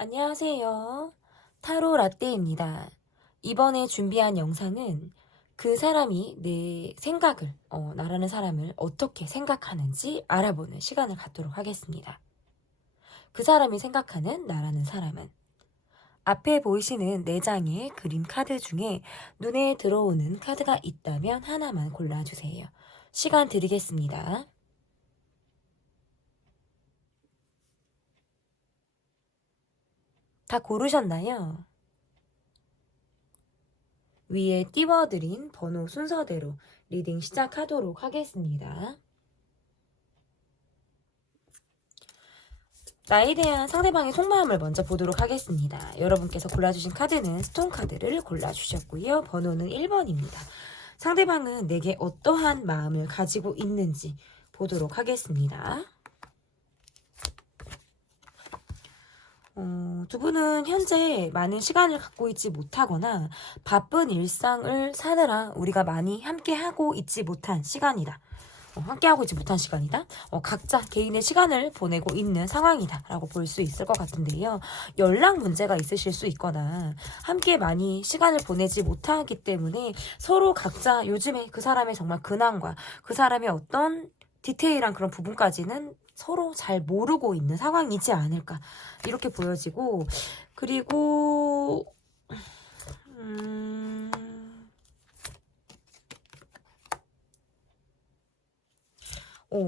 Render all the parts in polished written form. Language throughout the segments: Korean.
안녕하세요. 타로 라떼입니다. 이번에 준비한 영상은 그 사람이 내 생각을, 나라는 사람을 어떻게 생각하는지 알아보는 시간을 갖도록 하겠습니다. 그 사람이 생각하는 나라는 사람은 앞에 보이시는 4장의 그림 카드 중에 눈에 들어오는 카드가 있다면 하나만 골라주세요. 시간 드리겠습니다. 다 고르셨나요? 위에 띄워드린 번호 순서대로 리딩 시작하도록 하겠습니다. 나에 대한 상대방의 속마음을 먼저 보도록 하겠습니다. 여러분께서 골라주신 카드는 스톤 카드를 골라주셨고요. 번호는 1번입니다. 상대방은 내게 어떠한 마음을 가지고 있는지 보도록 하겠습니다. 두 분은 현재 많은 시간을 갖고 있지 못하거나 바쁜 일상을 사느라 우리가 많이 함께하고 있지 못한 시간이다. 함께하고 있지 못한 시간이다. 각자 개인의 시간을 보내고 있는 상황이다 라고 볼 수 있을 것 같은데요. 연락 문제가 있으실 수 있거나 함께 많이 시간을 보내지 못하기 때문에 서로 각자 요즘에 그 사람의 정말 근황과 그 사람의 어떤 디테일한 그런 부분까지는 서로 잘 모르고 있는 상황이지 않을까 이렇게 보여지고, 그리고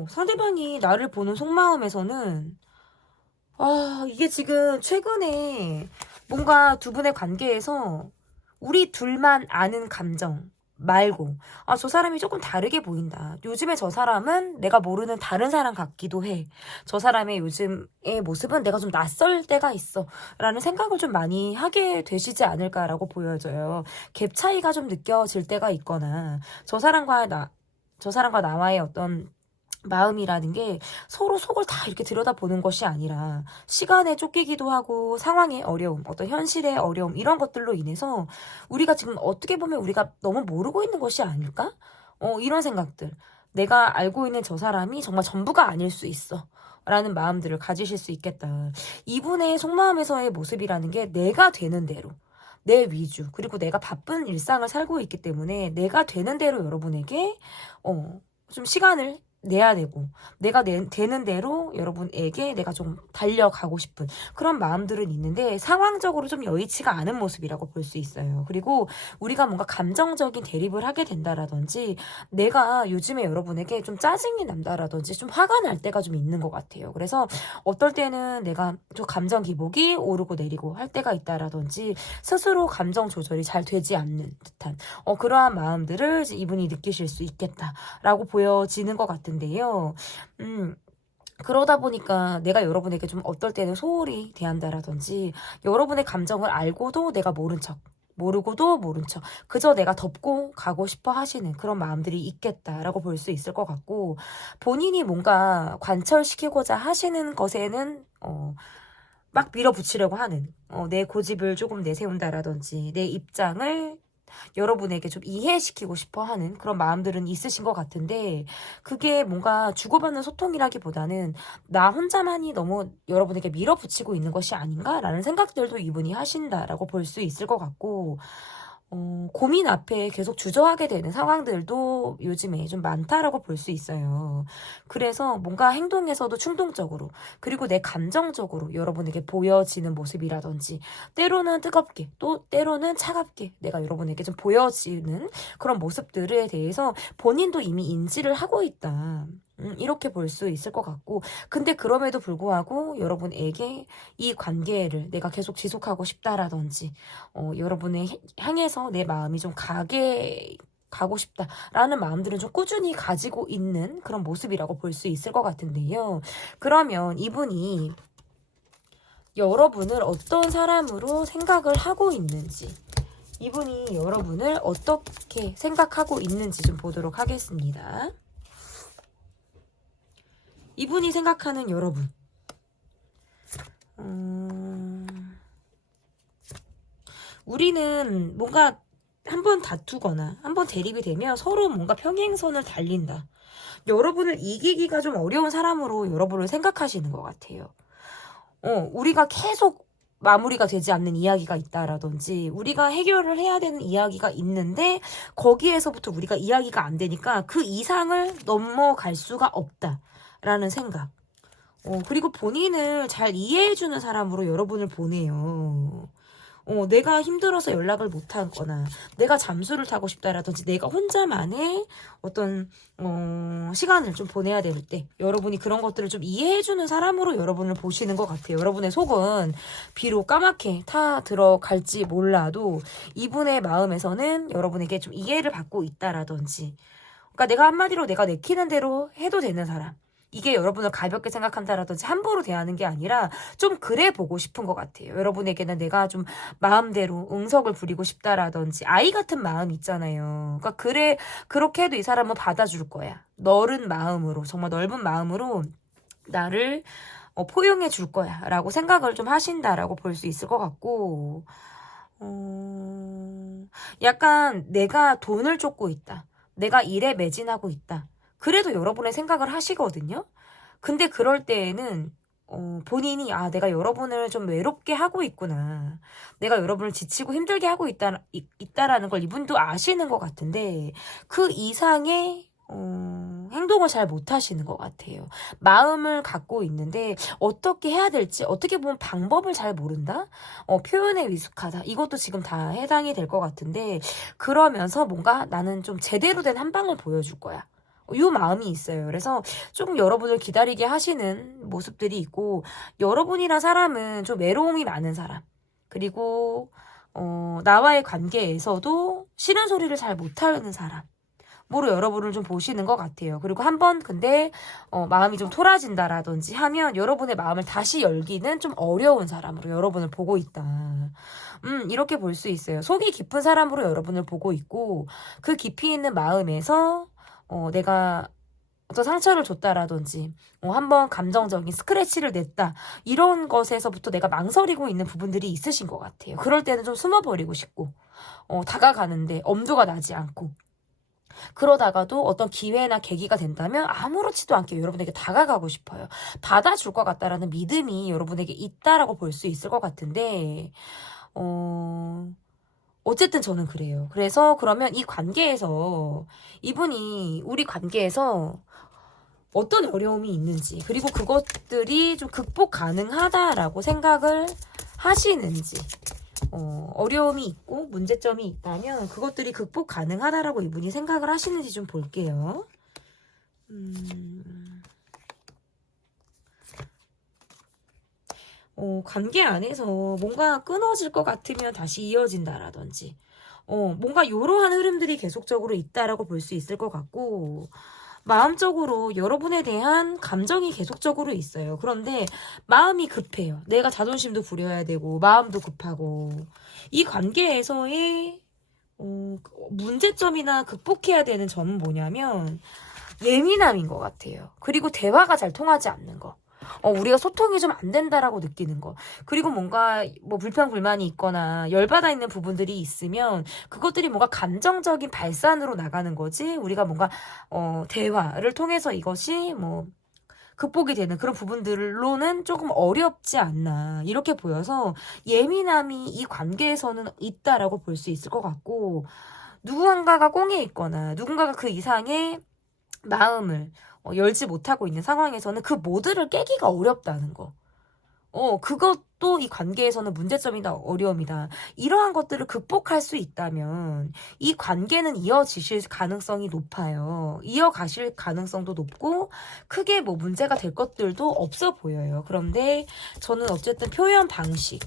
상대방이 나를 보는 속마음에서는 이게 지금 최근에 뭔가 두 분의 관계에서 우리 둘만 아는 감정 말고 저 사람이 조금 다르게 보인다. 요즘에 저 사람은 내가 모르는 다른 사람 같기도 해. 저 사람의 요즘의 모습은 내가 좀 낯설 때가 있어. 라는 생각을 좀 많이 하게 되시지 않을까라고 보여져요. 갭 차이가 좀 느껴질 때가 있거나 저 사람과 나와의 어떤 마음이라는 게 서로 속을 다 이렇게 들여다보는 것이 아니라 시간에 쫓기기도 하고 상황의 어려움, 어떤 현실의 어려움 이런 것들로 인해서 우리가 지금 어떻게 보면 우리가 너무 모르고 있는 것이 아닐까? 이런 생각들. 내가 알고 있는 저 사람이 정말 전부가 아닐 수 있어. 라는 마음들을 가지실 수 있겠다. 이분의 속마음에서의 모습이라는 게 내가 되는 대로 내 위주, 그리고 내가 바쁜 일상을 살고 있기 때문에 내가 되는 대로 여러분에게 좀 시간을 내야 되고 내가 되는 대로 여러분에게 내가 좀 달려가고 싶은 그런 마음들은 있는데 상황적으로 좀 여의치가 않은 모습이라고 볼 수 있어요. 그리고 우리가 뭔가 감정적인 대립을 하게 된다라든지 내가 요즘에 여러분에게 좀 짜증이 난다라든지 좀 화가 날 때가 좀 있는 것 같아요. 그래서 어떨 때는 내가 좀 감정 기복이 오르고 내리고 할 때가 있다라든지 스스로 감정 조절이 잘 되지 않는 듯한 그러한 마음들을 이분이 느끼실 수 있겠다라고 보여지는 것 같은데요. 그러다 보니까 내가 여러분에게 좀 어떨 때는 소홀히 대한다라든지 여러분의 감정을 알고도 내가 모르고도 모른 척 그저 내가 덮고 가고 싶어 하시는 그런 마음들이 있겠다라고 볼 수 있을 것 같고, 본인이 뭔가 관철시키고자 하시는 것에는 막 밀어붙이려고 하는 내 고집을 조금 내세운다라든지 내 입장을 여러분에게 좀 이해시키고 싶어 하는 그런 마음들은 있으신 것 같은데, 그게 뭔가 주고받는 소통이라기보다는 나 혼자만이 너무 여러분에게 밀어붙이고 있는 것이 아닌가라는 생각들도 이분이 하신다라고 볼 수 있을 것 같고, 고민 앞에 계속 주저하게 되는 상황들도 요즘에 좀 많다라고 볼 수 있어요. 그래서 뭔가 행동에서도 충동적으로, 그리고 내 감정적으로 여러분에게 보여지는 모습이라든지, 때로는 뜨겁게, 또 때로는 차갑게 내가 여러분에게 좀 보여지는 그런 모습들에 대해서 본인도 이미 인지를 하고 있다. 이렇게 볼 수 있을 것 같고, 근데 그럼에도 불구하고 여러분에게 이 관계를 내가 계속 지속하고 싶다라든지 여러분을 향해서 내 마음이 좀 가고 싶다라는 마음들은 좀 꾸준히 가지고 있는 그런 모습이라고 볼 수 있을 것 같은데요. 그러면 이분이 여러분을 어떤 사람으로 생각을 하고 있는지, 이분이 여러분을 어떻게 생각하고 있는지 좀 보도록 하겠습니다. 이분이 생각하는 여러분. 우리는 뭔가 한번 다투거나 한번 대립이 되면 서로 뭔가 평행선을 달린다. 여러분을 이기기가 좀 어려운 사람으로 여러분을 생각하시는 것 같아요. 우리가 계속 마무리가 되지 않는 이야기가 있다라든지 우리가 해결을 해야 되는 이야기가 있는데 거기에서부터 우리가 이야기가 안 되니까 그 이상을 넘어갈 수가 없다라는 생각. 그리고 본인을 잘 이해해주는 사람으로 여러분을 보내요. 내가 힘들어서 연락을 못 하거나 내가 잠수를 타고 싶다라든지 내가 혼자만의 어떤 시간을 좀 보내야 될 때 여러분이 그런 것들을 좀 이해해주는 사람으로 여러분을 보시는 것 같아요. 여러분의 속은 비록 까맣게 타 들어갈지 몰라도 이분의 마음에서는 여러분에게 좀 이해를 받고 있다라든지 그러니까 내가 한마디로 내가 내키는 대로 해도 되는 사람 이게 여러분을 가볍게 생각한다라든지 함부로 대하는 게 아니라 좀 그래 보고 싶은 것 같아요. 여러분에게는 내가 좀 마음대로 응석을 부리고 싶다라든지 아이 같은 마음 있잖아요. 그러니까 그래 그렇게 해도 이 사람은 받아줄 거야. 너른 마음으로 정말 넓은 마음으로 나를 포용해 줄 거야 라고 생각을 좀 하신다라고 볼 수 있을 것 같고 약간 내가 돈을 쫓고 있다. 내가 일에 매진하고 있다. 그래도 여러분의 생각을 하시거든요. 근데 그럴 때에는 본인이 내가 여러분을 좀 외롭게 하고 있구나. 내가 여러분을 지치고 힘들게 하고 있다라는 걸 이분도 아시는 것 같은데 그 이상의 행동을 잘 못하시는 것 같아요. 마음을 갖고 있는데 어떻게 해야 될지 어떻게 보면 방법을 잘 모른다? 표현에 미숙하다. 이것도 지금 다 해당이 될 것 같은데 그러면서 뭔가 나는 좀 제대로 된 한 방을 보여줄 거야. 이 마음이 있어요. 그래서 조금 여러분을 기다리게 하시는 모습들이 있고 여러분이란 사람은 좀 외로움이 많은 사람 그리고 나와의 관계에서도 싫은 소리를 잘 못하는 사람 모로 여러분을 좀 보시는 것 같아요. 그리고 한번 근데 마음이 좀 토라진다라든지 하면 여러분의 마음을 다시 열기는 좀 어려운 사람으로 여러분을 보고 있다. 이렇게 볼 수 있어요. 속이 깊은 사람으로 여러분을 보고 있고 그 깊이 있는 마음에서 내가 어떤 상처를 줬다라든지 한번 감정적인 스크래치를 냈다 이런 것에서부터 내가 망설이고 있는 부분들이 있으신 것 같아요. 그럴 때는 좀 숨어버리고 싶고 다가가는데 엄두가 나지 않고 그러다가도 어떤 기회나 계기가 된다면 아무렇지도 않게 여러분에게 다가가고 싶어요. 받아줄 것 같다라는 믿음이 여러분에게 있다라고 볼 수 있을 것 같은데 어쨌든 저는 그래요. 그래서 그러면 이 관계에서 이분이 우리 관계에서 어떤 어려움이 있는지 그리고 그것들이 좀 극복 가능하다라고 생각을 하시는지 어려움이 있고 문제점이 있다면 그것들이 극복 가능하다라고 이분이 생각을 하시는지 좀 볼게요. 관계 안에서 뭔가 끊어질 것 같으면 다시 이어진다라든지 뭔가 이러한 흐름들이 계속적으로 있다라고 볼 수 있을 것 같고 마음적으로 여러분에 대한 감정이 계속적으로 있어요. 그런데 마음이 급해요. 내가 자존심도 부려야 되고 마음도 급하고 이 관계에서의 문제점이나 극복해야 되는 점은 뭐냐면 예민함인 것 같아요. 그리고 대화가 잘 통하지 않는 거. 우리가 소통이 좀 안 된다라고 느끼는 거. 그리고 뭔가 뭐 불평불만이 있거나 열받아 있는 부분들이 있으면 그것들이 뭔가 감정적인 발산으로 나가는 거지. 우리가 뭔가 대화를 통해서 이것이 뭐 극복이 되는 그런 부분들로는 조금 어렵지 않나 이렇게 보여서 예민함이 이 관계에서는 있다라고 볼 수 있을 것 같고 누군가가 꽁에 있거나 누군가가 그 이상의 마음을 열지 못하고 있는 상황에서는 그 모드를 깨기가 어렵다는 거. 그것도 이 관계에서는 문제점이다, 어려움이다. 이러한 것들을 극복할 수 있다면 이 관계는 이어지실 가능성이 높아요. 이어가실 가능성도 높고 크게 뭐 문제가 될 것들도 없어 보여요. 그런데 저는 어쨌든 표현 방식,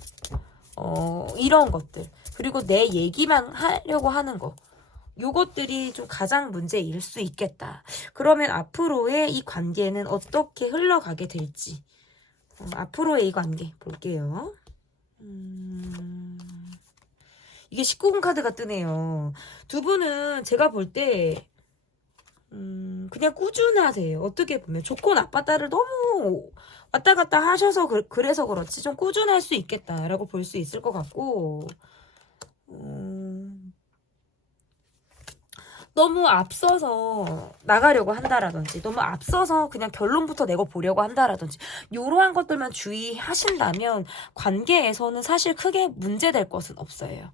이런 것들, 그리고 내 얘기만 하려고 하는 거. 요것들이 좀 가장 문제일 수 있겠다. 그러면 앞으로의 이 관계는 어떻게 흘러가게 될지. 앞으로의 이 관계 볼게요. 이게 19금 카드가 뜨네요. 두 분은 제가 볼 때 그냥 꾸준하세요. 어떻게 보면 좋고 나빴다를 너무 왔다 갔다 하셔서 그래서 그렇지 좀 꾸준할 수 있겠다라고 볼 수 있을 것 같고 너무 앞서서 나가려고 한다라든지 너무 앞서서 그냥 결론부터 내고 보려고 한다라든지 이러한 것들만 주의하신다면 관계에서는 사실 크게 문제될 것은 없어요.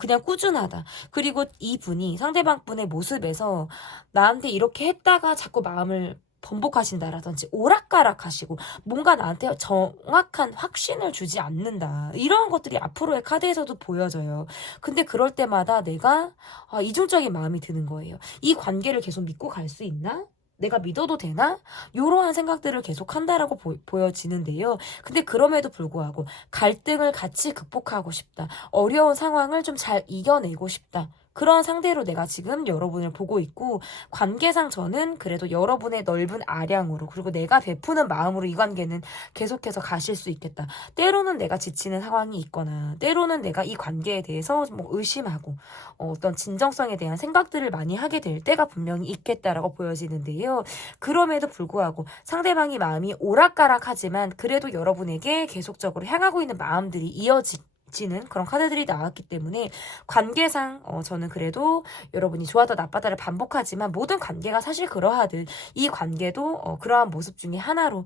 그냥 꾸준하다. 그리고 이분이 상대방 분의 모습에서 나한테 이렇게 했다가 자꾸 마음을 번복하신다라든지 오락가락 하시고 뭔가 나한테 정확한 확신을 주지 않는다. 이러한 것들이 앞으로의 카드에서도 보여져요. 근데 그럴 때마다 내가 이중적인 마음이 드는 거예요. 이 관계를 계속 믿고 갈 수 있나? 내가 믿어도 되나? 이러한 생각들을 계속 한다라고 보여지는데요. 근데 그럼에도 불구하고 갈등을 같이 극복하고 싶다. 어려운 상황을 좀 잘 이겨내고 싶다. 그런 상대로 내가 지금 여러분을 보고 있고 관계상 저는 그래도 여러분의 넓은 아량으로 그리고 내가 베푸는 마음으로 이 관계는 계속해서 가실 수 있겠다. 때로는 내가 지치는 상황이 있거나 때로는 내가 이 관계에 대해서 뭐 의심하고 어떤 진정성에 대한 생각들을 많이 하게 될 때가 분명히 있겠다라고 보여지는데요. 그럼에도 불구하고 상대방이 마음이 오락가락하지만 그래도 여러분에게 계속적으로 향하고 있는 마음들이 이어지는 그런 카드들이 나왔기 때문에 관계상 저는 그래도 여러분이 좋아다 나빠다를 반복하지만 모든 관계가 사실 그러하듯 이 관계도 그러한 모습 중에 하나로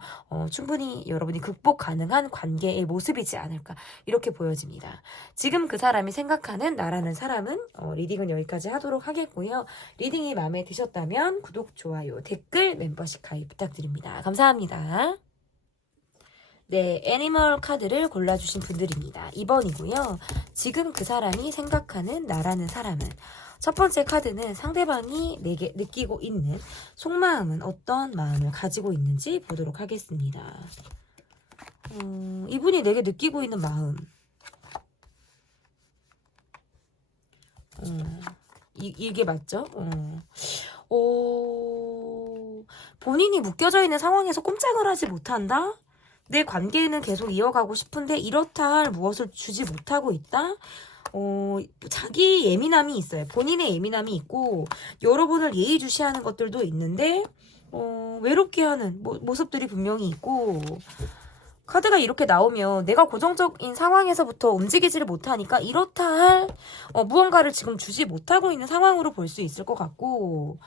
충분히 여러분이 극복 가능한 관계의 모습이지 않을까 이렇게 보여집니다. 지금 그 사람이 생각하는 나라는 사람은 리딩은 여기까지 하도록 하겠고요. 리딩이 마음에 드셨다면 구독, 좋아요, 댓글, 멤버십 가입 부탁드립니다. 감사합니다. 네, 애니멀 카드를 골라주신 분들입니다. 2번이고요. 지금 그 사람이 생각하는 나라는 사람은 첫 번째 카드는 상대방이 내게 느끼고 있는 속마음은 어떤 마음을 가지고 있는지 보도록 하겠습니다. 이분이 내게 느끼고 있는 마음 이게 맞죠? 본인이 묶여져 있는 상황에서 꼼짝을 하지 못한다? 내 관계는 계속 이어가고 싶은데 이렇다 할 무엇을 주지 못하고 있다? 자기 예민함이 있어요. 본인의 예민함이 있고 여러분을 예의주시하는 것들도 있는데 외롭게 하는 모습들이 분명히 있고 카드가 이렇게 나오면 내가 고정적인 상황에서부터 움직이지를 못하니까 이렇다 할 무언가를 지금 주지 못하고 있는 상황으로 볼 수 있을 것 같고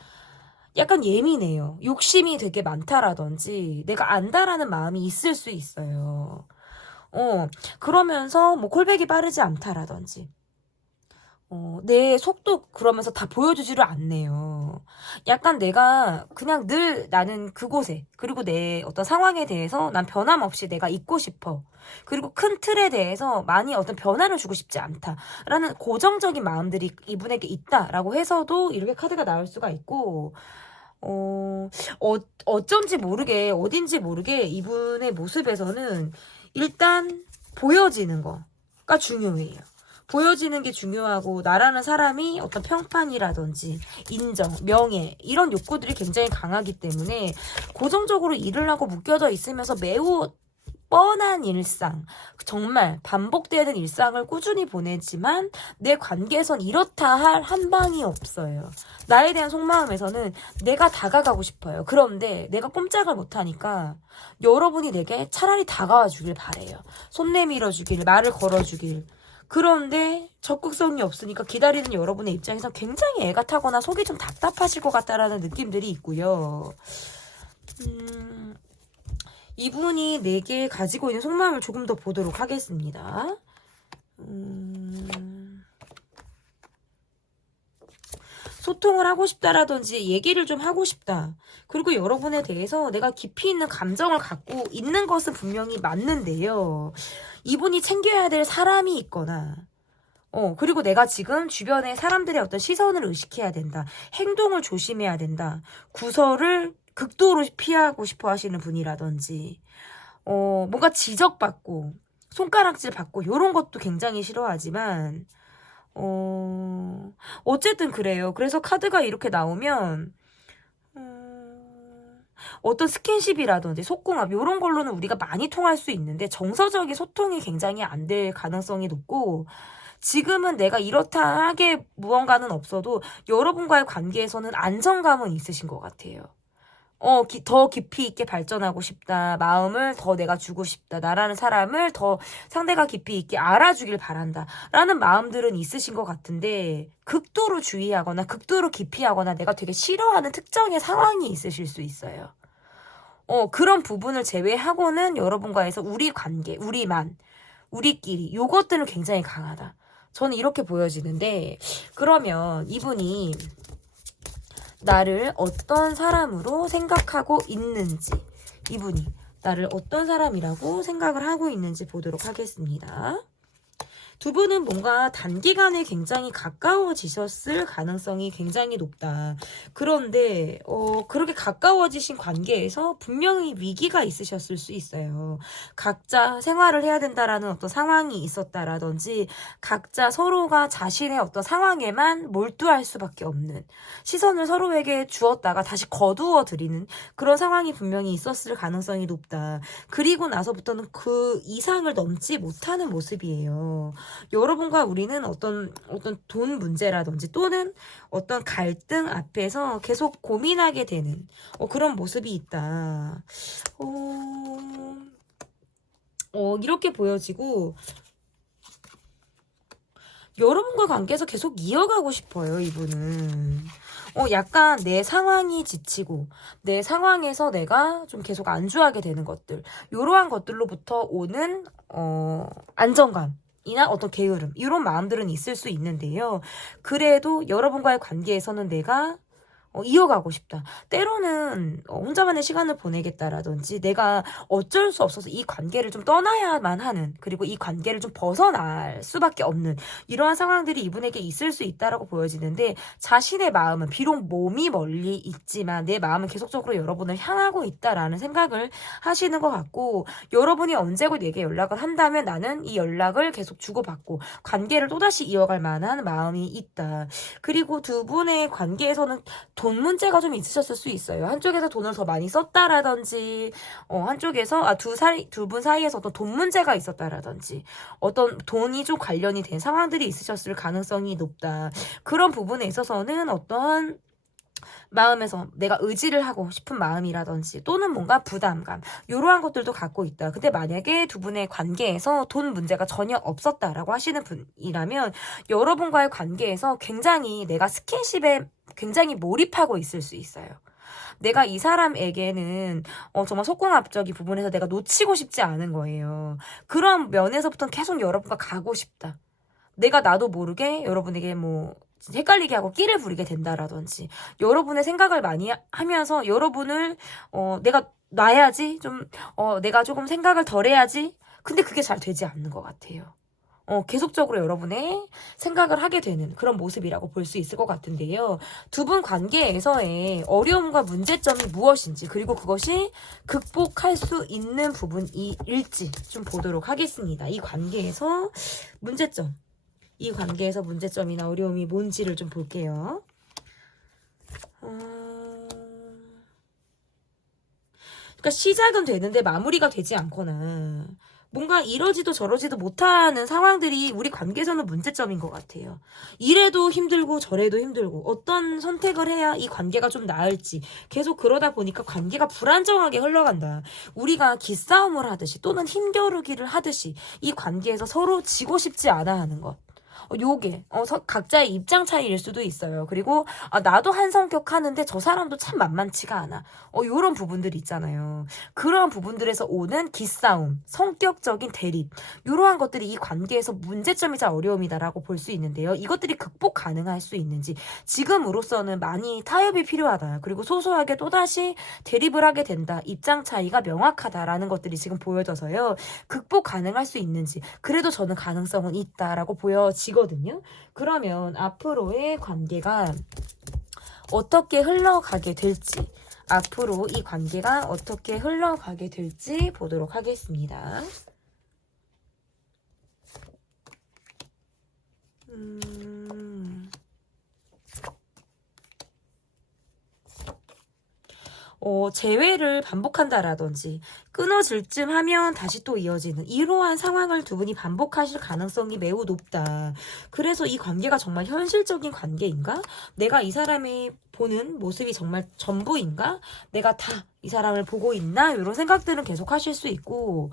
약간 예민해요. 욕심이 되게 많다라든지 내가 안다라는 마음이 있을 수 있어요. 그러면서 뭐 콜백이 빠르지 않다라든지 내 속도 그러면서 다 보여주지를 않네요. 약간 내가 그냥 늘 나는 그곳에 그리고 내 어떤 상황에 대해서 난 변함없이 내가 있고 싶어. 그리고 큰 틀에 대해서 많이 어떤 변화를 주고 싶지 않다라는 고정적인 마음들이 이분에게 있다라고 해서도 이렇게 카드가 나올 수가 있고 어쩐지 모르게 어딘지 모르게 이분의 모습에서는 일단 보여지는 거가 중요해요. 보여지는 게 중요하고 나라는 사람이 어떤 평판이라든지 인정, 명예 이런 욕구들이 굉장히 강하기 때문에 고정적으로 일을 하고 묶여져 있으면서 매우 뻔한 일상, 정말 반복되는 일상을 꾸준히 보내지만 내 관계에선 이렇다 할 한 방이 없어요. 나에 대한 속마음에서는 내가 다가가고 싶어요. 그런데 내가 꼼짝을 못하니까 여러분이 내게 차라리 다가와 주길 바래요. 손 내밀어 주길, 말을 걸어 주길. 그런데 적극성이 없으니까 기다리는 여러분의 입장에서 굉장히 애가 타거나 속이 좀 답답하실 것 같다라는 느낌들이 있고요. 이분이 내게 가지고 있는 속마음을 조금 더 보도록 하겠습니다. 소통을 하고 싶다라든지 얘기를 좀 하고 싶다. 그리고 여러분에 대해서 내가 깊이 있는 감정을 갖고 있는 것은 분명히 맞는데요. 이분이 챙겨야 될 사람이 있거나 그리고 내가 지금 주변에 사람들의 어떤 시선을 의식해야 된다. 행동을 조심해야 된다. 구설을 극도로 피하고 싶어 하시는 분이라든지 뭔가 지적받고 손가락질 받고 이런 것도 굉장히 싫어하지만 어쨌든 그래요. 그래서 카드가 이렇게 나오면 어떤 스킨십이라든지 속궁합 이런 걸로는 우리가 많이 통할 수 있는데 정서적인 소통이 굉장히 안 될 가능성이 높고 지금은 내가 이렇다 하게 무언가는 없어도 여러분과의 관계에서는 안정감은 있으신 것 같아요. 더 깊이 있게 발전하고 싶다. 마음을 더 내가 주고 싶다. 나라는 사람을 더 상대가 깊이 있게 알아주길 바란다. 라는 마음들은 있으신 것 같은데, 극도로 주의하거나, 극도로 기피하거나, 내가 되게 싫어하는 특정의 상황이 있으실 수 있어요. 그런 부분을 제외하고는 여러분과에서 우리 관계, 우리끼리, 요것들은 굉장히 강하다. 저는 이렇게 보여지는데, 그러면 이분이 나를 어떤 사람으로 생각하고 있는지, 이분이 나를 어떤 사람이라고 생각을 하고 있는지 보도록 하겠습니다. 두 분은 뭔가 단기간에 굉장히 가까워지셨을 가능성이 굉장히 높다. 그런데 그렇게 가까워지신 관계에서 분명히 위기가 있으셨을 수 있어요. 각자 생활을 해야 된다라는 어떤 상황이 있었다라든지 각자 서로가 자신의 어떤 상황에만 몰두할 수밖에 없는 시선을 서로에게 주었다가 다시 거두어 드리는 그런 상황이 분명히 있었을 가능성이 높다. 그리고 나서부터는 그 이상을 넘지 못하는 모습이에요. 여러분과 우리는 어떤 돈 문제라든지 또는 어떤 갈등 앞에서 계속 고민하게 되는 그런 모습이 있다. 이렇게 보여지고 여러분과 관계에서 계속 이어가고 싶어요, 이분은. 약간 내 상황이 지치고 내 상황에서 내가 좀 계속 안주하게 되는 것들, 이러한 것들로부터 오는 안정감 이나 어떤 게으름, 이런 마음들은 있을 수 있는데요. 그래도 여러분과의 관계에서는 내가 이어가고 싶다. 때로는 혼자만의 시간을 보내겠다라든지 내가 어쩔 수 없어서 이 관계를 좀 떠나야만 하는, 그리고 이 관계를 좀 벗어날 수밖에 없는 이러한 상황들이 이분에게 있을 수 있다라고 보여지는데, 자신의 마음은 비록 몸이 멀리 있지만 내 마음은 계속적으로 여러분을 향하고 있다라는 생각을 하시는 것 같고, 여러분이 언제고 내게 연락을 한다면 나는 이 연락을 계속 주고받고 관계를 또다시 이어갈 만한 마음이 있다. 그리고 두 분의 관계에서는 돈 문제가 좀 있으셨을 수 있어요. 한쪽에서 돈을 더 많이 썼다라든지, 한쪽에서, 두 분 사이에서 어떤 돈 문제가 있었다라든지, 어떤 돈이 좀 관련이 된 상황들이 있으셨을 가능성이 높다. 그런 부분에 있어서는 어떤 마음에서 내가 의지를 하고 싶은 마음이라든지 또는 뭔가 부담감, 이러한 것들도 갖고 있다. 근데 만약에 두 분의 관계에서 돈 문제가 전혀 없었다라고 하시는 분이라면 여러분과의 관계에서 굉장히 내가 스킨십에 굉장히 몰입하고 있을 수 있어요. 내가 이 사람에게는 정말 속궁합적인 부분에서 내가 놓치고 싶지 않은 거예요. 그런 면에서부터는 계속 여러분과 가고 싶다. 내가 나도 모르게 여러분에게 헷갈리게 하고 끼를 부리게 된다라든지, 여러분의 생각을 많이 하면서 여러분을 내가 놔야지, 내가 조금 생각을 덜 해야지. 근데 그게 잘 되지 않는 것 같아요. 계속적으로 여러분의 생각을 하게 되는 그런 모습이라고 볼 수 있을 것 같은데요. 두 분 관계에서의 어려움과 문제점이 무엇인지, 그리고 그것이 극복할 수 있는 부분일지 좀 보도록 하겠습니다. 이 관계에서 문제점, 이 관계에서 문제점이나 어려움이 뭔지를 좀 볼게요. 그러니까 시작은 되는데 마무리가 되지 않거나 뭔가 이러지도 저러지도 못하는 상황들이 우리 관계에서는 문제점인 것 같아요. 이래도 힘들고 저래도 힘들고 어떤 선택을 해야 이 관계가 좀 나을지 계속 그러다 보니까 관계가 불안정하게 흘러간다. 우리가 기싸움을 하듯이 또는 힘겨루기를 하듯이 이 관계에서 서로 지고 싶지 않아 하는 것. 요게 각자의 입장 차이일 수도 있어요. 그리고 나도 한 성격 하는데 저 사람도 참 만만치가 않아. 요런 부분들 있잖아요. 그런 부분들에서 오는 기싸움, 성격적인 대립, 요러한 것들이 이 관계에서 문제점이자 어려움이다라고 볼 수 있는데요. 이것들이 극복 가능할 수 있는지, 지금으로서는 많이 타협이 필요하다. 그리고 소소하게 또다시 대립을 하게 된다. 입장 차이가 명확하다라는 것들이 지금 보여져서요. 극복 가능할 수 있는지, 그래도 저는 가능성은 있다라고 보여지거든요. 그러면 앞으로의 관계가 어떻게 흘러가게 될지, 앞으로 이 관계가 어떻게 흘러가게 될지 보도록 하겠습니다. 재회를 반복한다라든지 끊어질 쯤 하면 다시 또 이어지는 이러한 상황을 두 분이 반복하실 가능성이 매우 높다. 그래서 이 관계가 정말 현실적인 관계인가? 내가 이 사람이 보는 모습이 정말 전부인가? 내가 다 이 사람을 보고 있나? 이런 생각들은 계속 하실 수 있고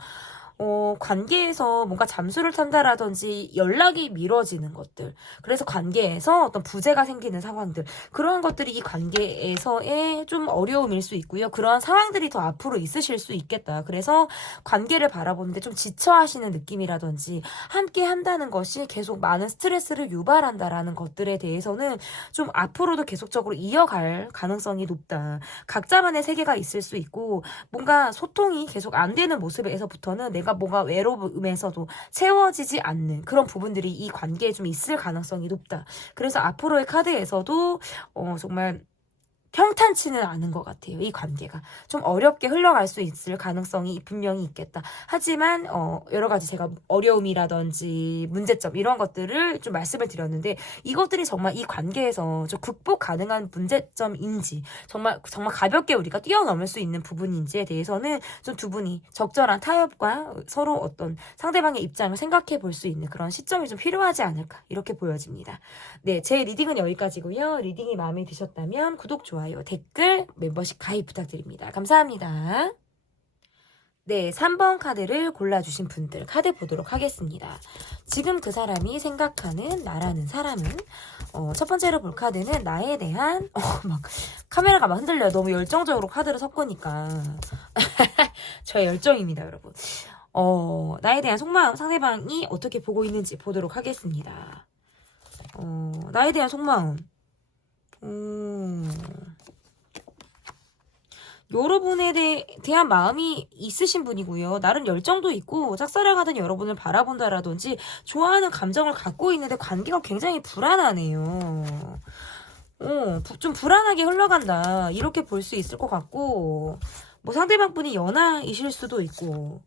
관계에서 뭔가 잠수를 탄다라든지 연락이 미뤄지는 것들. 그래서 관계에서 어떤 부재가 생기는 상황들. 그런 것들이 이 관계에서의 좀 어려움일 수 있고요. 그러한 상황들이 더 앞으로 있으실 수 있겠다. 그래서 관계를 바라보는데 좀 지쳐하시는 느낌이라든지 함께 한다는 것이 계속 많은 스트레스를 유발한다라는 것들에 대해서는 좀 앞으로도 계속적으로 이어갈 가능성이 높다. 각자만의 세계가 있을 수 있고 뭔가 소통이 계속 안 되는 모습에서부터는 내가 뭔가 외로움에서도 채워지지 않는 그런 부분들이 이 관계에 좀 있을 가능성이 높다. 그래서 앞으로의 카드에서도 정말 평탄치는 않은 것 같아요. 이 관계가 좀 어렵게 흘러갈 수 있을 가능성이 분명히 있겠다. 하지만 여러 가지 제가 어려움이라든지 문제점 이런 것들을 좀 말씀을 드렸는데 이것들이 정말 이 관계에서 좀 극복 가능한 문제점인지 정말 가볍게 우리가 뛰어넘을 수 있는 부분인지에 대해서는 좀 두 분이 적절한 타협과 서로 어떤 상대방의 입장을 생각해 볼 수 있는 그런 시점이 좀 필요하지 않을까 이렇게 보여집니다. 네, 제 리딩은 여기까지고요. 리딩이 마음에 드셨다면 구독, 좋아요, 댓글, 멤버십 가입 부탁드립니다. 감사합니다. 네, 3번 카드를 골라주신 분들 카드 보도록 하겠습니다. 지금 그 사람이 생각하는 나라는 사람은 첫 번째로 볼 카드는 나에 대한 막 카메라가 막 흔들려요. 너무 열정적으로 카드를 섞으니까 저의 열정입니다, 여러분. 나에 대한 속마음 상대방이 어떻게 보고 있는지 보도록 하겠습니다. 나에 대한 속마음. 여러분에 대한 마음이 있으신 분이고요. 나름 열정도 있고 짝사랑하던 여러분을 바라본다라든지 좋아하는 감정을 갖고 있는데 관계가 굉장히 불안하네요. 좀 불안하게 흘러간다. 이렇게 볼 수 있을 것 같고 뭐 상대방 분이 연하이실 수도 있고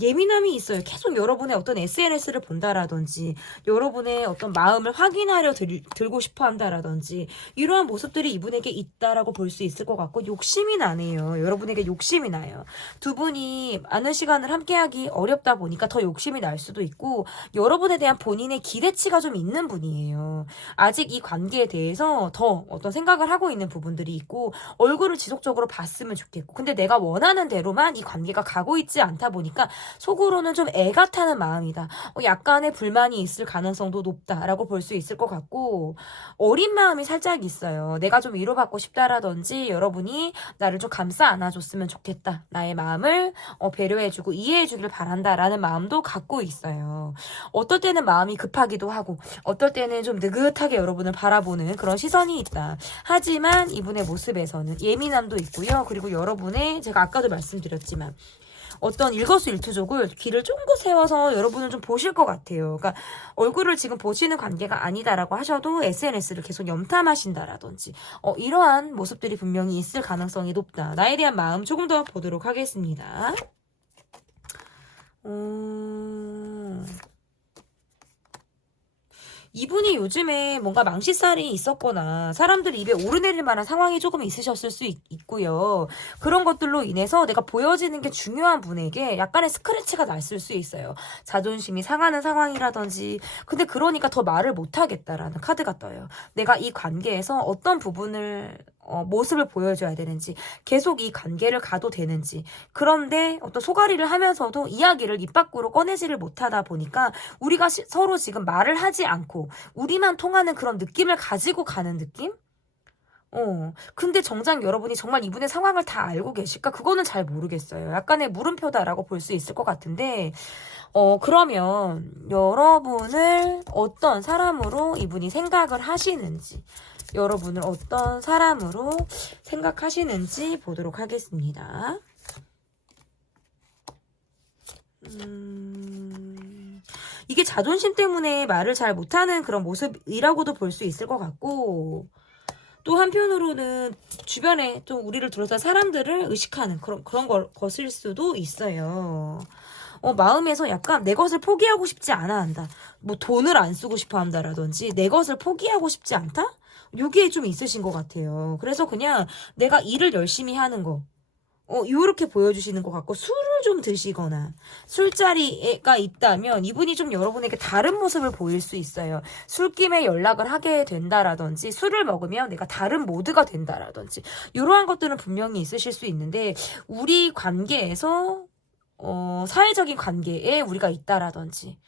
예민함이 있어요. 계속 여러분의 어떤 SNS를 본다라든지 여러분의 어떤 마음을 확인하려 들고 싶어 한다라든지 이러한 모습들이 이분에게 있다라고 볼 수 있을 것 같고 욕심이 나네요. 여러분에게 욕심이 나요. 두 분이 많은 시간을 함께하기 어렵다 보니까 더 욕심이 날 수도 있고 여러분에 대한 본인의 기대치가 좀 있는 분이에요. 아직 이 관계에 대해서 더 어떤 생각을 하고 있는 부분들이 있고 얼굴을 지속적으로 봤으면 좋겠고 근데 내가 원하는 대로만 이 관계가 가고 있지 않다 보니까 속으로는 좀 애가 타는 마음이다. 약간의 불만이 있을 가능성도 높다라고 볼 수 있을 것 같고 어린 마음이 살짝 있어요. 내가 좀 위로받고 싶다라든지 여러분이 나를 좀 감싸 안아줬으면 좋겠다. 나의 마음을 배려해주고 이해해주길 바란다라는 마음도 갖고 있어요. 어떨 때는 마음이 급하기도 하고 어떨 때는 좀 느긋하게 여러분을 바라보는 그런 시선이 있다. 하지만 이분의 모습에서는 예민함도 있고요. 그리고 여러분의 제가 아까도 말씀드렸지만 어떤 일거수일투족을 귀를 쫑긋 세워서 여러분을 좀 보실 것 같아요. 그러니까 얼굴을 지금 보시는 관계가 아니다라고 하셔도 SNS를 계속 염탐하신다라든지 이러한 모습들이 분명히 있을 가능성이 높다. 나에 대한 마음 조금 더 보도록 하겠습니다. 이분이 요즘에 뭔가 망신살이 있었거나 사람들 입에 오르내릴 만한 상황이 조금 있으셨을 수 있고요. 그런 것들로 인해서 내가 보여지는 게 중요한 분에게 약간의 스크래치가 났을 수 있어요. 자존심이 상하는 상황이라든지 근데 그러니까 더 말을 못하겠다라는 카드가 떠요. 내가 이 관계에서 어떤 부분을 모습을 보여줘야 되는지 계속 이 관계를 가도 되는지 그런데 어떤 소가리를 하면서도 이야기를 입 밖으로 꺼내지를 못하다 보니까 우리가 서로 지금 말을 하지 않고 우리만 통하는 그런 느낌을 가지고 가는 느낌? 근데 정작 여러분이 정말 이분의 상황을 다 알고 계실까? 그거는 잘 모르겠어요. 약간의 물음표다라고 볼 수 있을 것 같은데 그러면 여러분을 어떤 사람으로 이분이 생각을 하시는지 여러분을 어떤 사람으로 생각하시는지 보도록 하겠습니다. 이게 자존심 때문에 말을 잘 못하는 그런 모습이라고도 볼 수 있을 것 같고 또 한편으로는 주변에 좀 우리를 둘러싼 사람들을 의식하는 그런 것일 수도 있어요. 마음에서 약간 내 것을 포기하고 싶지 않아 한다. 뭐 돈을 안 쓰고 싶어 한다라든지 내 것을 포기하고 싶지 않다? 요게 좀 있으신 것 같아요. 그래서 그냥 내가 일을 열심히 하는 거, 요렇게 보여주시는 것 같고, 술을 좀 드시거나, 술자리가 있다면, 이분이 좀 여러분에게 다른 모습을 보일 수 있어요. 술김에 연락을 하게 된다라든지, 술을 먹으면 내가 다른 모드가 된다라든지, 이러한 것들은 분명히 있으실 수 있는데, 우리 관계에서, 사회적인 관계에 우리가 있다라든지,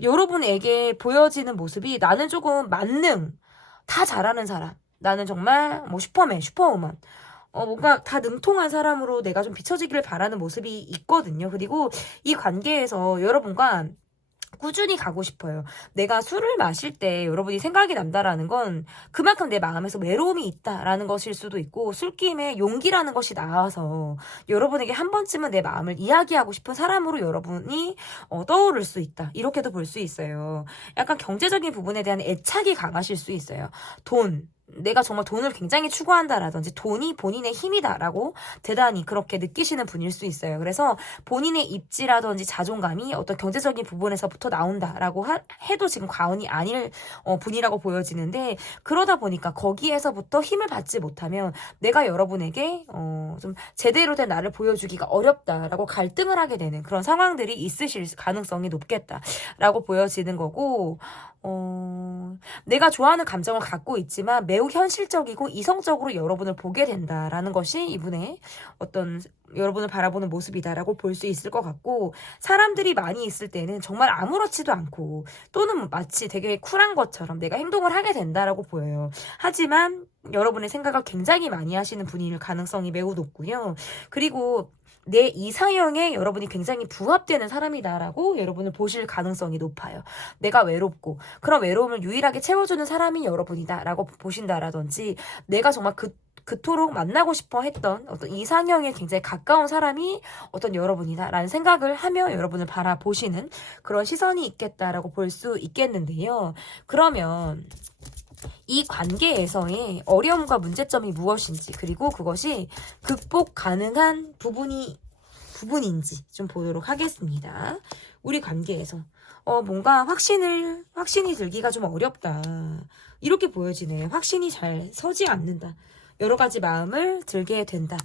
여러분에게 보여지는 모습이 나는 조금 만능, 다 잘하는 사람, 나는 정말 뭐 슈퍼맨, 슈퍼우먼, 뭔가 다 능통한 사람으로 내가 좀 비춰지기를 바라는 모습이 있거든요. 그리고 이 관계에서 여러분과 꾸준히 가고 싶어요. 내가 술을 마실 때 여러분이 생각이 난다라는 건 그만큼 내 마음에서 외로움이 있다라는 것일 수도 있고, 술김에 용기라는 것이 나와서 여러분에게 한 번쯤은 내 마음을 이야기하고 싶은 사람으로 여러분이 떠오를 수 있다. 이렇게도 볼 수 있어요. 약간 경제적인 부분에 대한 애착이 강하실 수 있어요. 돈. 내가 정말 돈을 굉장히 추구한다라든지 돈이 본인의 힘이다라고 대단히 그렇게 느끼시는 분일 수 있어요. 그래서 본인의 입지라든지 자존감이 어떤 경제적인 부분에서부터 나온다라고 해도 지금 과언이 아닐 분이라고 보여지는데, 그러다 보니까 거기에서부터 힘을 받지 못하면 내가 여러분에게 좀 제대로 된 나를 보여주기가 어렵다라고 갈등을 하게 되는 그런 상황들이 있으실 가능성이 높겠다라고 보여지는 거고, 내가 좋아하는 감정을 갖고 있지만 매우 현실적이고 이성적으로 여러분을 보게 된다라는 것이 이분의 어떤 여러분을 바라보는 모습이다라고 볼 수 있을 것 같고, 사람들이 많이 있을 때는 정말 아무렇지도 않고 또는 마치 되게 쿨한 것처럼 내가 행동을 하게 된다라고 보여요. 하지만 여러분의 생각을 굉장히 많이 하시는 분일 가능성이 매우 높고요. 그리고 내 이상형에 여러분이 굉장히 부합되는 사람이다라고 여러분을 보실 가능성이 높아요. 내가 외롭고 그런 외로움을 유일하게 채워주는 사람이 여러분이다라고 보신다라든지, 내가 정말 그토록 만나고 싶어 했던 어떤 이상형에 굉장히 가까운 사람이 어떤 여러분이다라는 생각을 하며 여러분을 바라보시는 그런 시선이 있겠다라고 볼 수 있겠는데요. 그러면 이 관계에서의 어려움과 문제점이 무엇인지, 그리고 그것이 극복 가능한 부분인지 좀 보도록 하겠습니다. 우리 관계에서 뭔가 확신이 들기가 좀 어렵다, 이렇게 보여지네. 확신이 잘 서지 않는다, 여러 가지 마음을 들게 된다,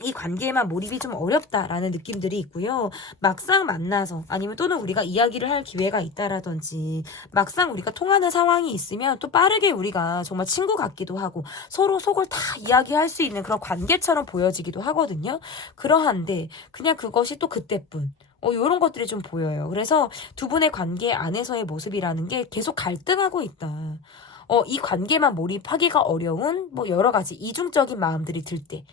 이 관계에만 몰입이 좀 어렵다라는 느낌들이 있고요. 막상 만나서 아니면 또는 우리가 이야기를 할 기회가 있다라든지 막상 우리가 통하는 상황이 있으면 또 빠르게 우리가 정말 친구 같기도 하고 서로 속을 다 이야기할 수 있는 그런 관계처럼 보여지기도 하거든요. 그러한데 그냥 그것이 또 그때뿐, 이런 것들이 좀 보여요. 그래서 두 분의 관계 안에서의 모습이라는 게 계속 갈등하고 있다. 이 관계만 몰입하기가 어려운 뭐 여러 가지 이중적인 마음들이 들 때,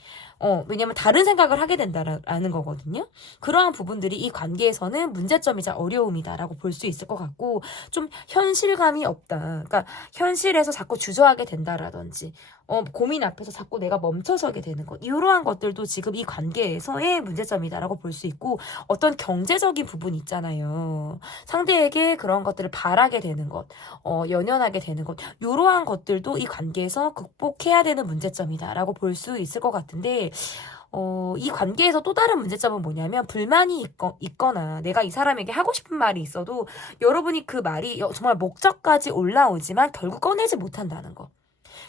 왜냐면 다른 생각을 하게 된다라는 거거든요. 그러한 부분들이 이 관계에서는 문제점이자 어려움이다라고 볼 수 있을 것 같고, 좀 현실감이 없다. 그러니까 현실에서 자꾸 주저하게 된다라든지, 고민 앞에서 자꾸 내가 멈춰서게 되는 것, 이러한 것들도 지금 이 관계에서의 문제점이다라고 볼 수 있고, 어떤 경제적인 부분 있잖아요. 상대에게 그런 것들을 바라게 되는 것, 연연하게 되는 것, 이러한 것들도 이 관계에서 극복해야 되는 문제점이다라고 볼 수 있을 것 같은데, 이 관계에서 또 다른 문제점은 뭐냐면, 불만이 있거나 내가 이 사람에게 하고 싶은 말이 있어도 여러분이 그 말이 정말 목적까지 올라오지만 결국 꺼내지 못한다는 거.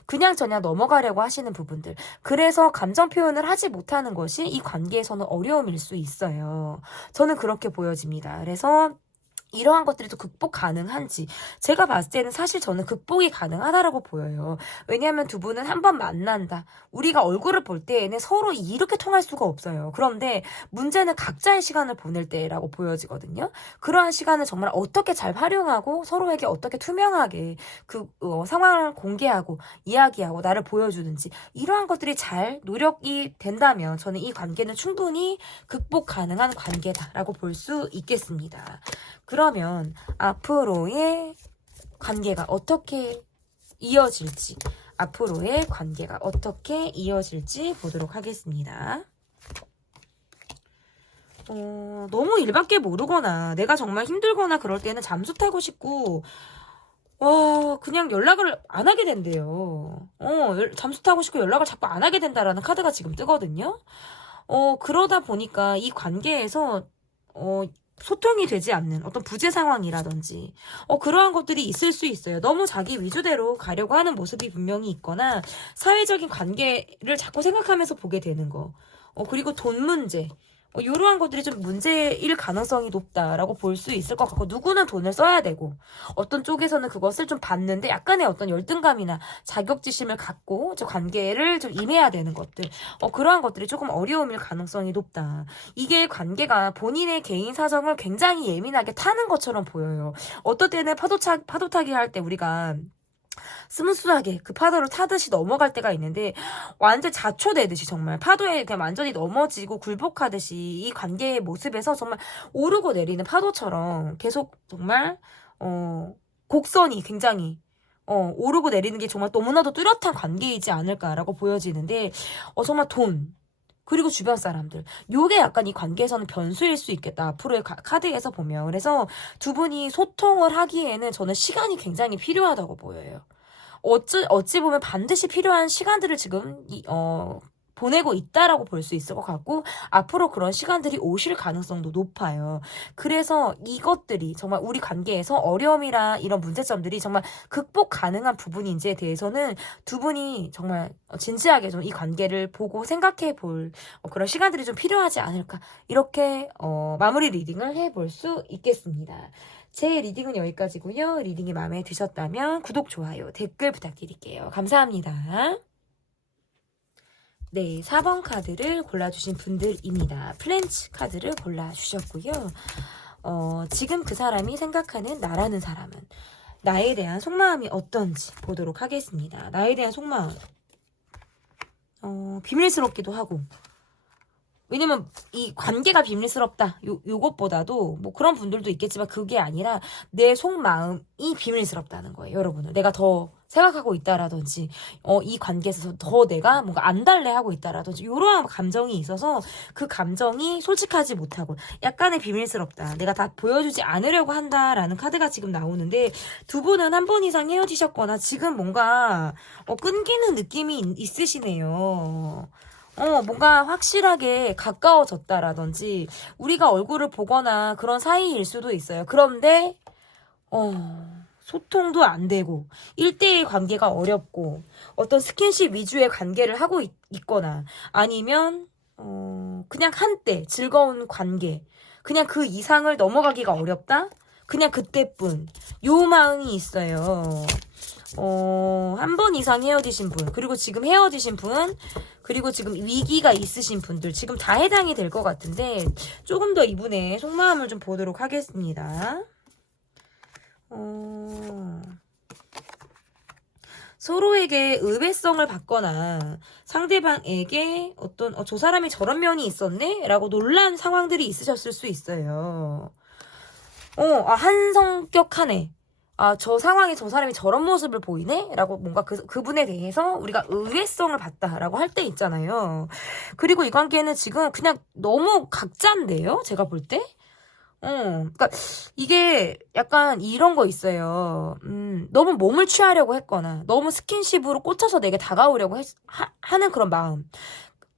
그냥저냥 넘어가려고 하시는 부분들. 그래서 감정 표현을 하지 못하는 것이 이 관계에서는 어려움일 수 있어요. 저는 그렇게 보여집니다. 그래서 이러한 것들이 또 극복 가능한지, 제가 봤을 때는 사실 저는 극복이 가능하다라고 보여요. 왜냐하면 두 분은 한 번 만난다, 우리가 얼굴을 볼 때에는 서로 이렇게 통할 수가 없어요. 그런데 문제는 각자의 시간을 보낼 때라고 보여지거든요. 그러한 시간을 정말 어떻게 잘 활용하고 서로에게 어떻게 투명하게 그 상황을 공개하고 이야기하고 나를 보여주는지, 이러한 것들이 잘 노력이 된다면 저는 이 관계는 충분히 극복 가능한 관계다라고 볼 수 있겠습니다. 그러면 앞으로의 관계가 어떻게 이어질지 보도록 하겠습니다. 너무 일밖에 모르거나 내가 정말 힘들거나 그럴 때는 잠수 타고 싶고, 그냥 연락을 안 하게 된대요. 잠수 타고 싶고 연락을 자꾸 안 하게 된다라는 카드가 지금 뜨거든요. 그러다 보니까 이 관계에서 소통이 되지 않는 어떤 부재 상황이라든지 그러한 것들이 있을 수 있어요. 너무 자기 위주대로 가려고 하는 모습이 분명히 있거나 사회적인 관계를 자꾸 생각하면서 보게 되는 거. 그리고 돈 문제. 이러한 것들이 좀 문제일 가능성이 높다라고 볼 수 있을 것 같고, 누구는 돈을 써야 되고 어떤 쪽에서는 그것을 좀 받는데 약간의 어떤 열등감이나 자격지심을 갖고 저 관계를 좀 임해야 되는 것들, 그러한 것들이 조금 어려움일 가능성이 높다. 이게 관계가 본인의 개인 사정을 굉장히 예민하게 타는 것처럼 보여요. 어떨 때는 파도타기 할 때 우리가 스무스하게 그 파도를 타듯이 넘어갈 때가 있는데, 완전 자초되듯이 정말 파도에 그냥 완전히 넘어지고 굴복하듯이 이 관계의 모습에서 정말 오르고 내리는 파도처럼 계속 정말 곡선이 굉장히 오르고 내리는 게 정말 너무나도 뚜렷한 관계이지 않을까라고 보여지는데, 정말 돈 그리고 주변 사람들, 요게 약간 이 관계에서는 변수일 수 있겠다, 앞으로의 카드에서 보면. 그래서 두 분이 소통을 하기에는 저는 시간이 굉장히 필요하다고 보여요. 어찌 보면 반드시 필요한 시간들을 지금 보내고 있다라고 볼 수 있을 것 같고, 앞으로 그런 시간들이 오실 가능성도 높아요. 그래서 이것들이 정말 우리 관계에서 어려움이나 이런 문제점들이 정말 극복 가능한 부분인지에 대해서는 두 분이 정말 진지하게 좀 이 관계를 보고 생각해 볼 그런 시간들이 좀 필요하지 않을까, 이렇게 마무리 리딩을 해볼 수 있겠습니다. 제 리딩은 여기까지고요. 리딩이 마음에 드셨다면 구독, 좋아요, 댓글 부탁드릴게요. 감사합니다. 네, 4번 카드를 골라주신 분들입니다. 플랜치 카드를 골라주셨고요. 지금 그 사람이 생각하는 나라는 사람은, 나에 대한 속마음이 어떤지 보도록 하겠습니다. 나에 대한 속마음. 비밀스럽기도 하고, 왜냐면 이 관계가 비밀스럽다, 요것보다도 뭐 그런 분들도 있겠지만 그게 아니라 내 속마음이 비밀스럽다는 거예요. 여러분은 내가 더 생각하고 있다라든지 이 관계에서 더 내가 뭔가 안달래하고 있다라든지 이러한 감정이 있어서 그 감정이 솔직하지 못하고 약간의 비밀스럽다, 내가 다 보여주지 않으려고 한다라는 카드가 지금 나오는데, 두 분은 한 번 이상 헤어지셨거나 지금 뭔가 끊기는 느낌이 있으시네요. 뭔가 확실하게 가까워졌다라든지 우리가 얼굴을 보거나 그런 사이일 수도 있어요. 그런데 소통도 안 되고 1대1 관계가 어렵고 어떤 스킨십 위주의 관계를 하고 있거나, 아니면 그냥 한때 즐거운 관계, 그냥 그 이상을 넘어가기가 어렵다? 그냥 그때뿐. 요 마음이 있어요. 한 번 이상 헤어지신 분, 그리고 지금 헤어지신 분, 그리고 지금 위기가 있으신 분들, 지금 다 해당이 될 것 같은데 조금 더 이분의 속마음을 좀 보도록 하겠습니다. 서로에게 의외성을 받거나 상대방에게 어떤 저 사람이 저런 면이 있었네? 라고 놀란 상황들이 있으셨을 수 있어요. 한 성격하네. 저 상황에 저 사람이 저런 모습을 보이네? 라고 뭔가 그분에 대해서 우리가 의외성을 받다라고 할 때 있잖아요. 그리고 이 관계는 지금 그냥 너무 각자인데요? 제가 볼 때? 그러니까 이게 약간 이런 거 있어요. 너무 몸을 취하려고 했거나 너무 스킨십으로 꽂혀서 내게 다가오려고 하는 그런 마음.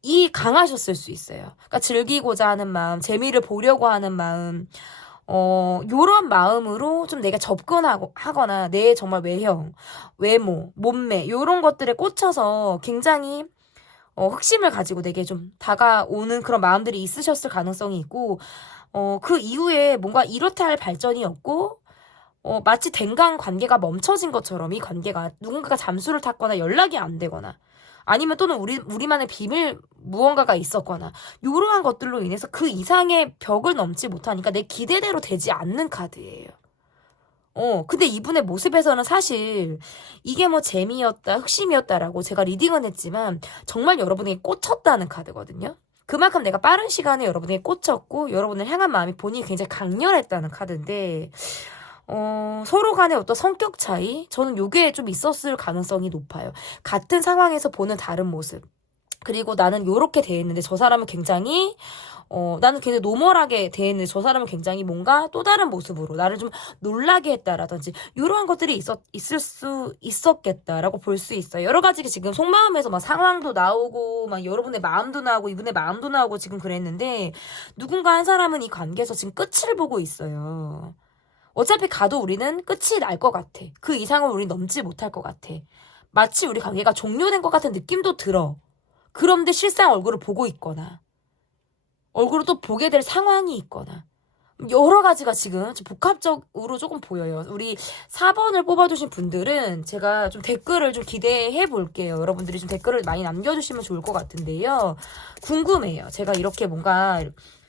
이 강하셨을 수 있어요. 그러니까 즐기고자 하는 마음, 재미를 보려고 하는 마음, 요런 마음으로 좀 내가 하거나 내 정말 외형, 외모, 몸매, 요런 것들에 꽂혀서 굉장히 흑심을 가지고 내게 좀 다가오는 그런 마음들이 있으셨을 가능성이 있고, 그 이후에 뭔가 이렇다 할 발전이 없고, 마치 댕강 관계가 멈춰진 것처럼 이 관계가 누군가가 잠수를 탔거나 연락이 안 되거나, 아니면 또는 우리만의 비밀 무언가가 있었거나, 이러한 것들로 인해서 그 이상의 벽을 넘지 못하니까 내 기대대로 되지 않는 카드예요. 근데 이분의 모습에서는 사실 이게 뭐 재미였다, 흑심이었다라고 제가 리딩은 했지만 정말 여러분에게 꽂혔다는 카드거든요. 그만큼 내가 빠른 시간에 여러분에게 꽂혔고 여러분을 향한 마음이 본인이 굉장히 강렬했다는 카드인데, 서로 간의 어떤 성격 차이? 저는 요게 좀 있었을 가능성이 높아요. 같은 상황에서 보는 다른 모습. 그리고 나는 요렇게 돼 있는데 저 사람은 굉장히 나는 굉장히 노멀하게 대했는데 저 사람은 굉장히 뭔가 또 다른 모습으로 나를 좀 놀라게 했다라든지 이러한 것들이 있을 수 있었겠다라고 볼 수 있어요. 여러 가지 지금 속마음에서 막 상황도 나오고 막 여러분의 마음도 나오고 이분의 마음도 나오고 지금 그랬는데 누군가 한 사람은 이 관계에서 지금 끝을 보고 있어요. 어차피 가도 우리는 끝이 날 것 같아. 그 이상을 우리 넘지 못할 것 같아. 마치 우리 관계가 종료된 것 같은 느낌도 들어. 그런데 실상 얼굴을 보고 있거나 얼굴을 또 보게 될 상황이 있거나 여러 가지가 지금 복합적으로 조금 보여요. 우리 4번을 뽑아주신 분들은 제가 좀 댓글을 좀 기대해 볼게요. 여러분들이 좀 댓글을 많이 남겨주시면 좋을 것 같은데요. 궁금해요. 제가 이렇게 뭔가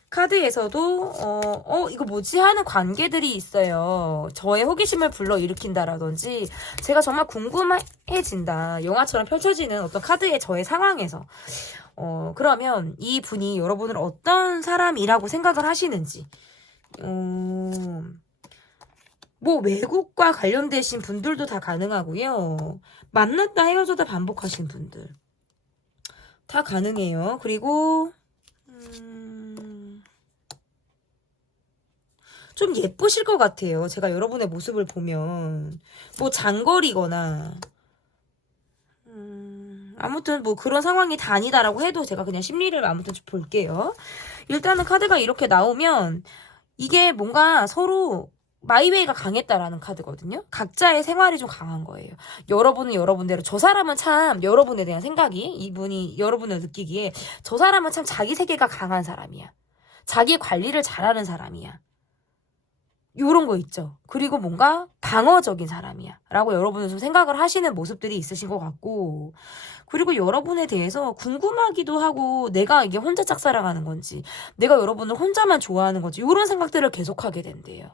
카드에서도 이거 뭐지 하는 관계들이 있어요. 저의 호기심을 불러일으킨다라든지 제가 정말 궁금해진다. 영화처럼 펼쳐지는 어떤 카드의 저의 상황에서 그러면 이 분이 여러분을 어떤 사람이라고 생각을 하시는지 뭐 외국과 관련되신 분들도 다 가능하고요. 만났다 헤어졌다 반복하신 분들 다 가능해요. 그리고 좀 예쁘실 것 같아요. 제가 여러분의 모습을 보면 뭐 장거리거나 아무튼 뭐 그런 상황이 다 아니다라고 해도 제가 그냥 심리를 아무튼 좀 볼게요. 일단은 카드가 이렇게 나오면 이게 뭔가 서로 마이웨이가 강했다라는 카드거든요. 각자의 생활이 좀 강한 거예요. 여러분은 여러분대로 저 사람은 참 여러분에 대한 생각이 이분이 여러분을 느끼기에 저 사람은 참 자기 세계가 강한 사람이야. 자기 관리를 잘하는 사람이야. 요런 거 있죠. 그리고 뭔가 방어적인 사람이야 라고 여러분은 좀 생각을 하시는 모습들이 있으신 것 같고 그리고 여러분에 대해서 궁금하기도 하고 내가 이게 혼자 짝사랑하는 건지 내가 여러분을 혼자만 좋아하는 건지 요런 생각들을 계속하게 된대요.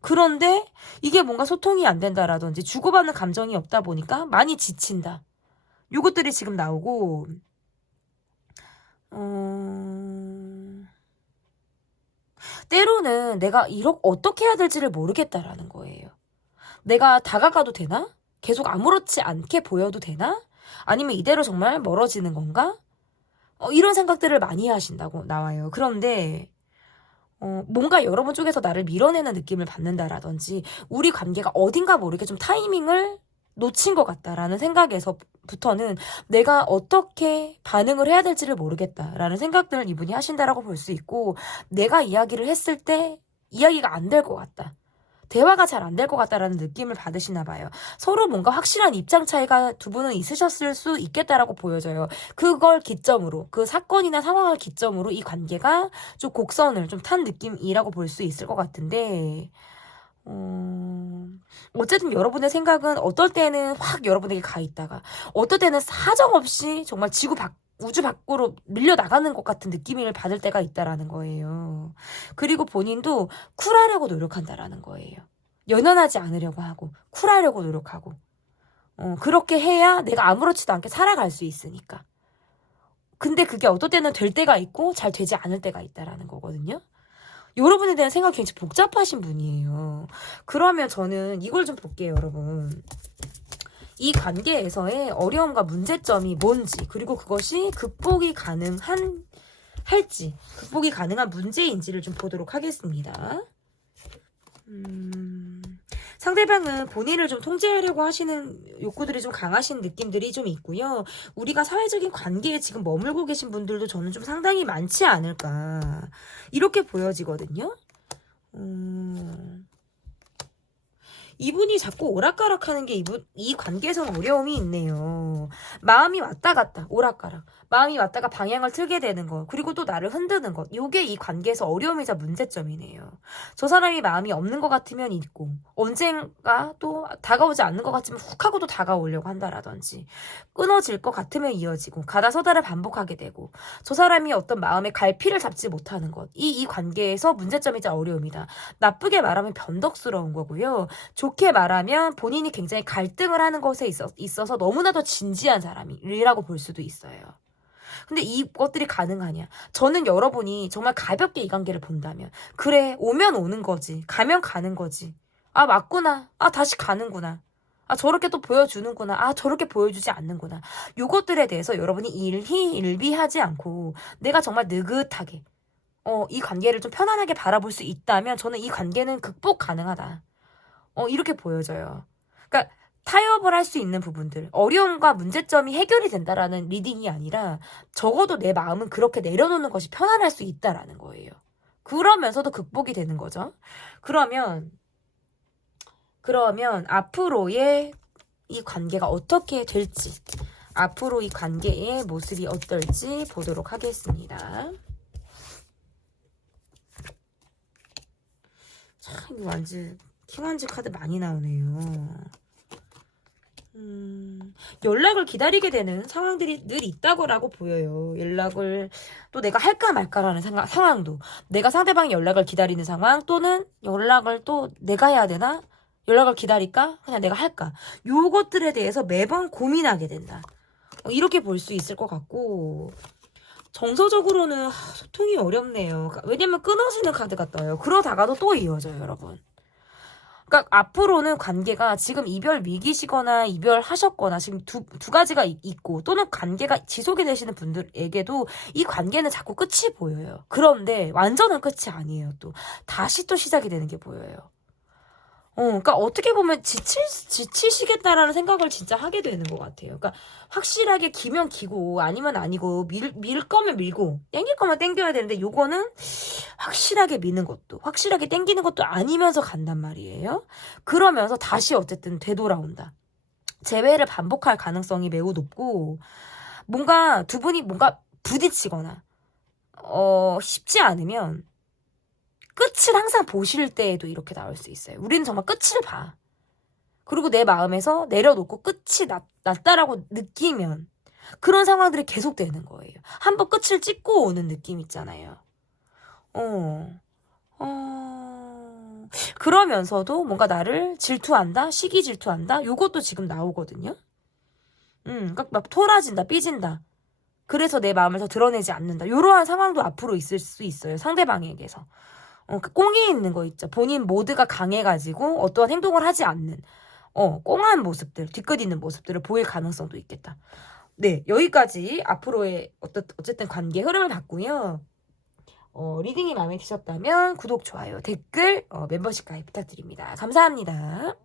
그런데 이게 뭔가 소통이 안 된다라든지 주고받는 감정이 없다 보니까 많이 지친다. 요것들이 지금 나오고 때로는 내가 어떻게 해야 될지를 모르겠다라는 거예요. 내가 다가가도 되나? 계속 아무렇지 않게 보여도 되나? 아니면 이대로 정말 멀어지는 건가? 이런 생각들을 많이 하신다고 나와요. 그런데 뭔가 여러분 쪽에서 나를 밀어내는 느낌을 받는다라든지 우리 관계가 어딘가 모르게 좀 타이밍을 놓친 것 같다라는 생각에서부터는 내가 어떻게 반응을 해야 될지를 모르겠다라는 생각들을 이분이 하신다라고 볼 수 있고 내가 이야기를 했을 때 이야기가 안 될 것 같다. 대화가 잘 안 될 것 같다라는 느낌을 받으시나 봐요. 서로 뭔가 확실한 입장 차이가 두 분은 있으셨을 수 있겠다라고 보여져요. 그걸 기점으로 그 사건이나 상황을 기점으로 이 관계가 좀 곡선을 좀 탄 느낌이라고 볼 수 있을 것 같은데 어쨌든 여러분의 생각은 어떨 때는 확 여러분에게 가 있다가 어떨 때는 사정없이 정말 우주 밖으로 밀려나가는 것 같은 느낌을 받을 때가 있다라는 거예요. 그리고 본인도 쿨하려고 노력한다라는 거예요. 연연하지 않으려고 하고 쿨하려고 노력하고 그렇게 해야 내가 아무렇지도 않게 살아갈 수 있으니까. 근데 그게 어떨 때는 될 때가 있고 잘 되지 않을 때가 있다라는 거거든요. 여러분에 대한 생각이 굉장히 복잡하신 분이에요. 그러면 저는 이걸 좀 볼게요, 여러분. 이 관계에서의 어려움과 문제점이 뭔지, 그리고 그것이 극복이 가능한 문제인지를 좀 보도록 하겠습니다. 상대방은 본인을 좀 통제하려고 하시는 욕구들이 좀 강하신 느낌들이 좀 있고요. 우리가 사회적인 관계에 지금 머물고 계신 분들도 저는 좀 상당히 많지 않을까 이렇게 보여지거든요. 이분이 자꾸 오락가락하는 게 이 관계에서는 어려움이 있네요. 마음이 왔다 갔다 오락가락. 마음이 왔다가 방향을 틀게 되는 것. 그리고 또 나를 흔드는 것. 요게 이 관계에서 어려움이자 문제점이네요. 저 사람이 마음이 없는 것 같으면 있고 언젠가 또 다가오지 않는 것 같으면 훅 하고 또 다가오려고 한다라든지 끊어질 것 같으면 이어지고 가다서다를 반복하게 되고 저 사람이 어떤 마음의 갈피를 잡지 못하는 것. 이 관계에서 문제점이자 어려움이다. 나쁘게 말하면 변덕스러운 거고요. 좋게 말하면 본인이 굉장히 갈등을 하는 것에 있어서 너무나도 진지한 사람이라고 볼 수도 있어요. 근데 이것들이 가능하냐? 저는 여러분이 정말 가볍게 이 관계를 본다면 그래 오면 오는 거지 가면 가는 거지 아 맞구나 아 다시 가는구나 아, 저렇게 또 보여주는구나. 아, 저렇게 보여주지 않는구나. 요것들에 대해서 여러분이 일희일비하지 않고 내가 정말 느긋하게 이 관계를 좀 편안하게 바라볼 수 있다면 저는 이 관계는 극복 가능하다. 이렇게 보여져요. 그러니까 타협을 할 수 있는 부분들, 어려움과 문제점이 해결이 된다라는 리딩이 아니라 적어도 내 마음은 그렇게 내려놓는 것이 편안할 수 있다라는 거예요. 그러면서도 극복이 되는 거죠. 그러면 앞으로의 이 관계가 어떻게 될지, 앞으로 이 관계의 모습이 어떨지 보도록 하겠습니다. 참, 이거 완전 킹원즈 카드 많이 나오네요. 연락을 기다리게 되는 상황들이 늘 있다고라고 보여요. 연락을 또 내가 할까 말까라는 상황도, 내가 상대방의 연락을 기다리는 상황, 또는 연락을 또 내가 해야 되나? 연락을 기다릴까? 그냥 내가 할까? 요것들에 대해서 매번 고민하게 된다. 이렇게 볼 수 있을 것 같고, 정서적으로는 소통이 어렵네요. 왜냐면 끊어지는 카드가 떠요. 그러다가도 또 이어져요, 여러분. 그러니까 앞으로는 관계가 지금 이별 위기시거나 이별하셨거나 지금 두 가지가 있고, 또는 관계가 지속이 되시는 분들에게도 이 관계는 자꾸 끝이 보여요. 그런데 완전한 끝이 아니에요. 또 다시 또 시작이 되는 게 보여요. 그러니까 어떻게 보면 지치시겠다라는 생각을 진짜 하게 되는 것 같아요. 그러니까 확실하게 기면 기고 아니면 아니고 밀 거면 밀고 땡길 거면 땡겨야 되는데, 요거는 확실하게 미는 것도 확실하게 땡기는 것도 아니면서 간단 말이에요. 그러면서 다시 어쨌든 되돌아온다. 재회를 반복할 가능성이 매우 높고, 뭔가 두 분이 뭔가 부딪히거나 쉽지 않으면 끝을 항상 보실 때에도 이렇게 나올 수 있어요. 우리는 정말 끝을 봐. 그리고 내 마음에서 내려놓고 끝이 났다라고 느끼면 그런 상황들이 계속되는 거예요. 한번 끝을 찍고 오는 느낌 있잖아요. 그러면서도 뭔가 나를 질투한다? 시기 질투한다? 요것도 지금 나오거든요. 그러니까 막 토라진다, 삐진다. 그래서 내 마음을 더 드러내지 않는다. 이러한 상황도 앞으로 있을 수 있어요. 상대방에게서. 그 꽁에 있는 거 있죠. 본인 모드가 강해가지고 어떠한 행동을 하지 않는 꽁한 모습들, 뒤끝 있는 모습들을 보일 가능성도 있겠다. 네, 여기까지 앞으로의 어쨌든 관계 흐름을 봤고요. 리딩이 마음에 드셨다면 구독, 좋아요, 댓글, 멤버십 가입 부탁드립니다. 감사합니다.